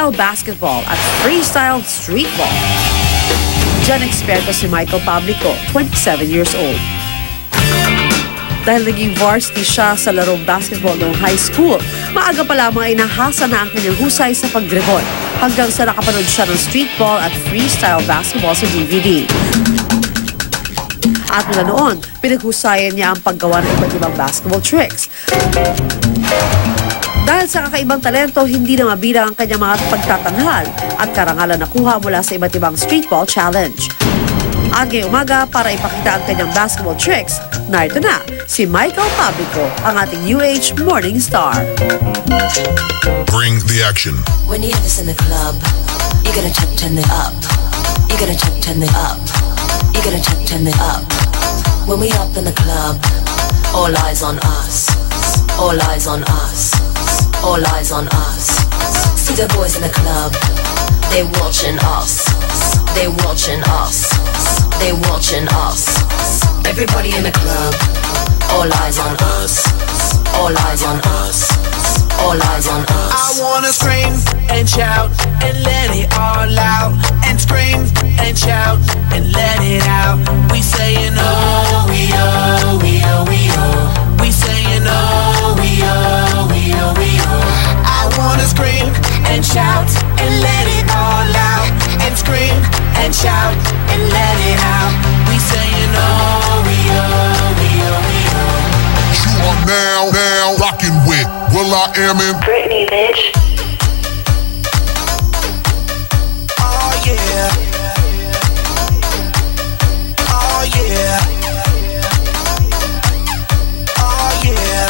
freestyle basketball at freestyle streetball. Diyan eksperto si Michael Pablico, 27 years old. Dahil naging varsity siya sa larong basketball noong high school, maaga pa lamang ay nahasa na ang kanyang husay sa pagdribol hanggang sa nakapanood siya ng streetball at freestyle basketball sa DVD. At mula noon, pinaghusayan niya ang paggawa ng iba't ibang basketball tricks. Dahil sa kakaibang talento, hindi na mabilang ang kanyang mga pagtatanghal at karangalan na kuha mula sa iba't ibang streetball challenge. At ngayong umaga, para ipakita ang kanyang basketball tricks, narito na si Michael Pablico, ang ating UH Morning Star. Bring the action. When you have this in the club, you gotta turn it up. You gotta turn it up. You gotta turn it up. When we up in the club, all eyes on us. All eyes on us. All eyes on us. See the boys in the club, they watching us. They watching us. They watching us. Everybody in the club, all eyes on us. All eyes on us. All eyes on us. I wanna scream and shout and let it all out. And scream and shout and let it out. We saying oh, we oh, we oh, we oh. We saying oh, we oh, we oh, we oh. I wanna scream and shout and let it all out. And scream and shout and let it out. We saying oh, we oh, we oh, we oh. You are now rocking with will.i.am in Britney, bitch. Oh yeah. Oh yeah. Oh yeah.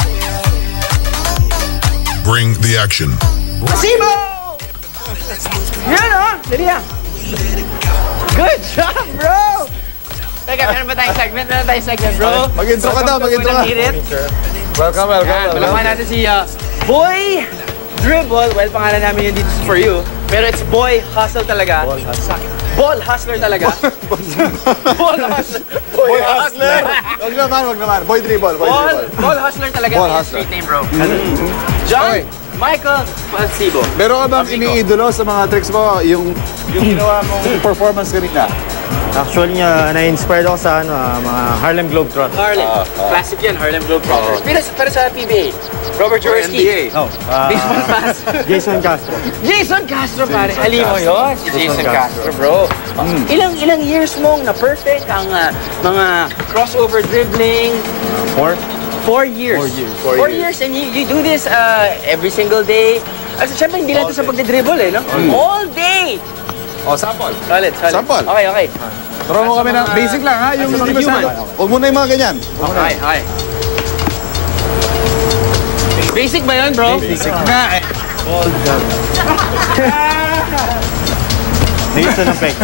Bring the action. Sibo! Yan o! Dali yan! Good job, bro! Teka, meron ba tayong segment? Meron tayong segment, bro? Mag-intro ka daw, mag-intro ka. Welcome. Palakpakan natin si Boy Dribble. Well, pangalan namin yun dito for you. Pero it's Boy Hustle talaga. Ball Hustler talaga. Ball Hustler. Boy Hustler! Wag naman. Boy Dribble. Ball Hustler talaga. Ball Yung Hustler. street name, bro. John Okay. Michael Palsibo. Meron ka bang iniidolo sa mga tricks mo? Yung ginawa mong performance kanina? Actually, na-inspired ako sa mga Harlem Globetrotters. Harlem. Classic yan, Harlem Globetrotters. Pero sa PBA, Robert Jaworski. No, Baseball pass. Jason Castro. Jason Castro, pare. Halin mo yun. Si Jason Castro, bro. Ilang years mong na-perfect ang mga crossover dribbling? 4 years. 4 years. And you do this every single day. Also, syempre, hindi lang ito sa pagdidribble, eh, no? All day! O, sample. Solid. Sample. Okay. Turo mo kami ng basic lang, ha? Yung hindi masyado. Huwag muna yung mga ganyan. Okay. Basic ba yun, bro? Basic nga, eh. Jason ng peg.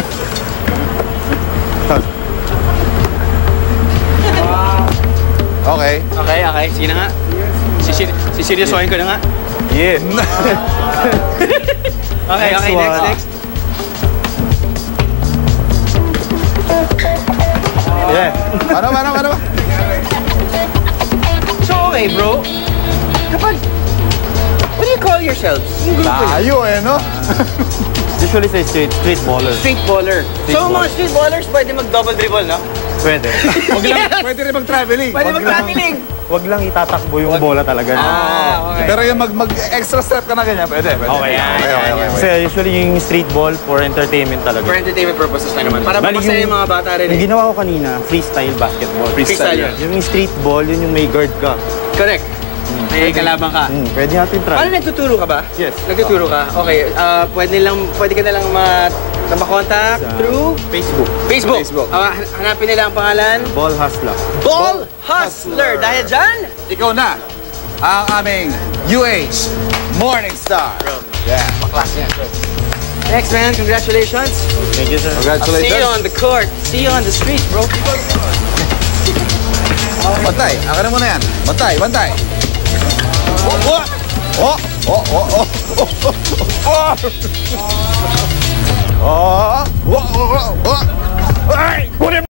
Okay. Sige na nga. Siseryosohin ko na nga. Yeah. Okay, next. Yeah. Ano ba? So, okay, bro. What do you call yourselves? Layo, eh, no? Usually say street baller. Street baller. So, mga street ballers pwede mag-double dribble, no? Pwede. Pwede rin mag-traveling. Pwede mag-traveling. Wag lang itatakbo yung bola talaga. Okay. Pero yung mag-extra step ka na ganyan, pwede. Okay. Kasi usually yung street ball for entertainment talaga. For entertainment purposes na naman. Para mapasaya yung mga bata rin. Yung ginawa ko kanina, freestyle basketball. Freestyle yun. Yung street ball, yun yung may guard ka. Correct. May kalaban ka. Pwede natin try. Paano nagtuturo ka ba? Yes. Nagtuturo ka? Okay. Pwede ka na lang makontak through Facebook. Hanapin nila ang pangalan. Ball Hustler. Ball Hustler. Dahil dyan, Ikaw na ang aming UH Morning Star. Yeah. klase yan, bro. Next, man. Congratulations. Thank you, sir. Congratulations. See you on the court. See you on the street, bro. Bantay. Aka na muna yan. Bantay. Oh!